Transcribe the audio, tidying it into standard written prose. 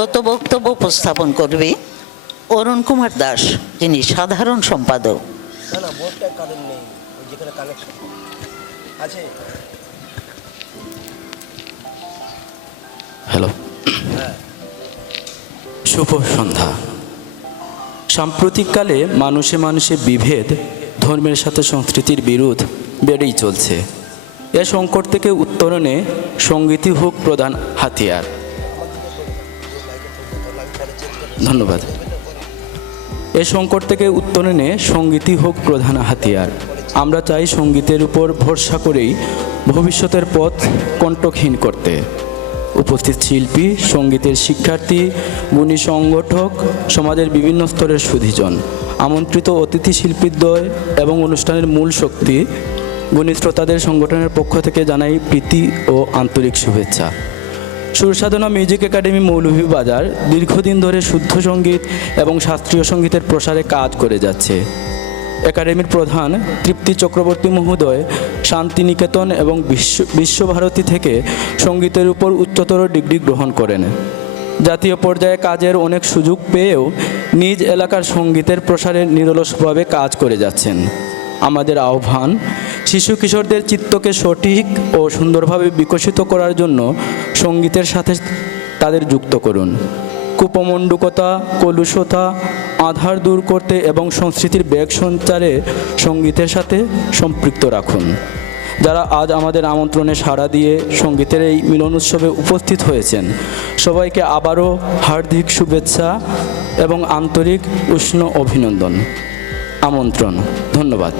গত বক্তব্য উপস্থাপন করবে অরুণ কুমার দাস, যিনি সাধারণ সম্পাদক। না না, বোর্ডটা কারেন্ট নেই, ওই যেখানে কানেকশন আছে। হ্যালো, শুভ সন্ধ্যা। সাম্প্রতিককালে মানুষে মানুষে বিভেদ, ধর্মের সাথে সংস্কৃতির বিরোধ বেড়েই চলছে। এ সংকট থেকে উত্তরণে সঙ্গীতই হোক প্রধান হাতিয়ার। ধন্যবাদ। এ সংকট থেকে উত্তরণে সঙ্গীতই হোক প্রধান হাতিয়ার। আমরা চাই সঙ্গীতের উপর ভরসা করেই ভবিষ্যতের পথ কণ্টকহীন করতে। উপস্থিত শিল্পী, সঙ্গীতের শিক্ষার্থী, গুণী সংগঠক, সমাজের বিভিন্ন স্তরের সুধীজন, আমন্ত্রিত অতিথি শিল্পীদ্বয় এবং অনুষ্ঠানের মূল শক্তি গুণী শ্রোতাদের সংগঠনের পক্ষ থেকে জানাই প্রীতি ও আন্তরিক শুভেচ্ছা। সুরসাধনা মিউজিক একাডেমি মৌলভীবাজার দীর্ঘদিন ধরে শুদ্ধ সঙ্গীত এবং শাস্ত্রীয় সঙ্গীতের প্রসারে কাজ করে যাচ্ছে। একাডেমির প্রধান তৃপ্তি চক্রবর্তী মহোদয় শান্তিনিকেতন এবং বিশ্বভারতী থেকে সঙ্গীতের উপর উচ্চতর ডিগ্রি গ্রহণ করেন। জাতীয় পর্যায়ে কাজের অনেক সুযোগ পেয়েও নিজ এলাকার সঙ্গীতের প্রসারে নিরলসভাবে কাজ করে যাচ্ছেন। আমাদের আহ্বান, শিশু কিশোরদের চিত্তকে সঠিক ও সুন্দরভাবে বিকশিত করার জন্য সঙ্গীতের সাথে তাদের যুক্ত করুন। কুপমণ্ডুকতা, কলুষতা, আধার দূর করতে এবং সংস্কৃতির বেগ সঞ্চারে সঙ্গীতের সাথে সম্পৃক্ত রাখুন। যারা আজ আমাদের আমন্ত্রণে সাড়া দিয়ে সঙ্গীতের এই মিলন উৎসবে উপস্থিত হয়েছেন, সবাইকে আবারও হার্দিক শুভেচ্ছা এবং আন্তরিক উষ্ণ অভিনন্দন। আমন্ত্রণ। ধন্যবাদ।